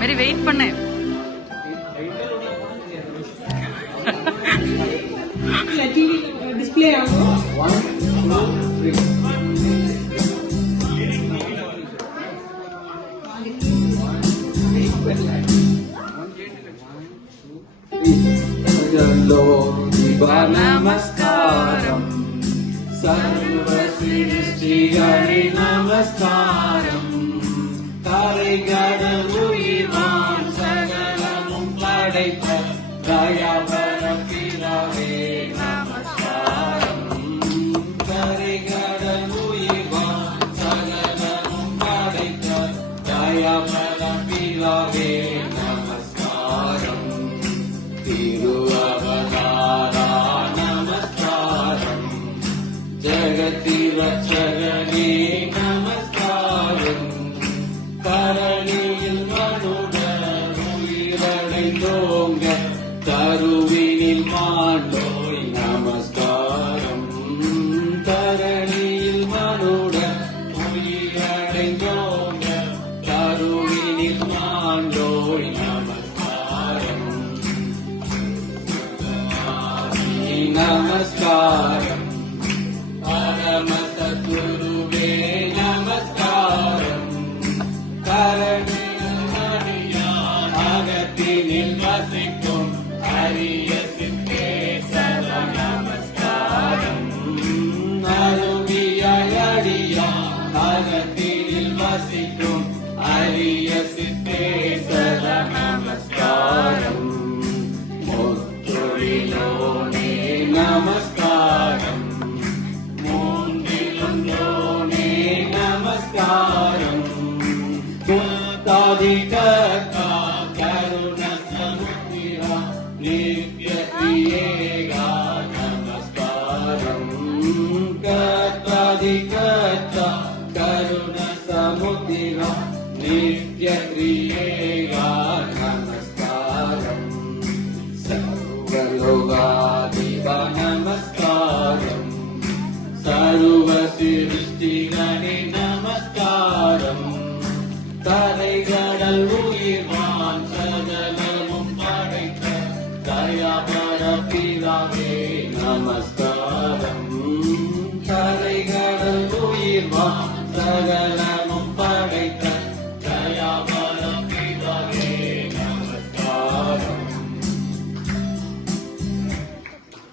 Very wait பண்ணு. Display ஆகும். 1 2 3 நமஸ்காரம் சர்வ சிருஷ்டிகளே நமஸ்காரம் கரைகடல் உயிர்வான் சகலமும் படைத்த தயாபர பிதாவே நமஸ்காரம் கரைகடல் உயிர்வான் சகலமும் படைத்த தயாபர பிதாவே நமஸ்காரம் திருவவதாரா நமஸ்காரம் ஜகதிரட்சகனே நமஸ்காரம் கரணியில் மனுட உயிரடைந்தோங்க கருவினில் மாண்டோய் நமஸ்காரம் கரணியில் மனுட உயிரடைந்தோங்க கருவினில் மாண்டோய் நமஸ்காரம் நமஸ்காரம் பரம சத்குருவே நமஸ்காரம் கரணியான் அகத்தினில் வசிக்கும் அரிய சித்தேசர நமஸ்காரம் அருவியடியா அகத்தினில் வசிக்கும் அரிய சித்தேசர நமஸ்காரம் முற்றொழிலோனே நமஸ்காரம் மூன்றிலொன்றோனே நமஸ்காரம் தாதிகர்த்தா கருண சமுத்திரா நித்ய பிரியேகா நமஸ்காரம் கர்த்தாதிகர்த்தா கருண சமுத்திரா நித்ய பிரியேகா நமஸ்காரம் சர்வலோகாதிபா நமஸ்காரம் சர்வ சிருஷ்டிகணே நமஸ்காரம் கரைகடல் உயிர்வான் சகலமும் படைத்த தயாபர பிதாவே நமஸ்காரம் கரைகடல் உயிர்வான் சகல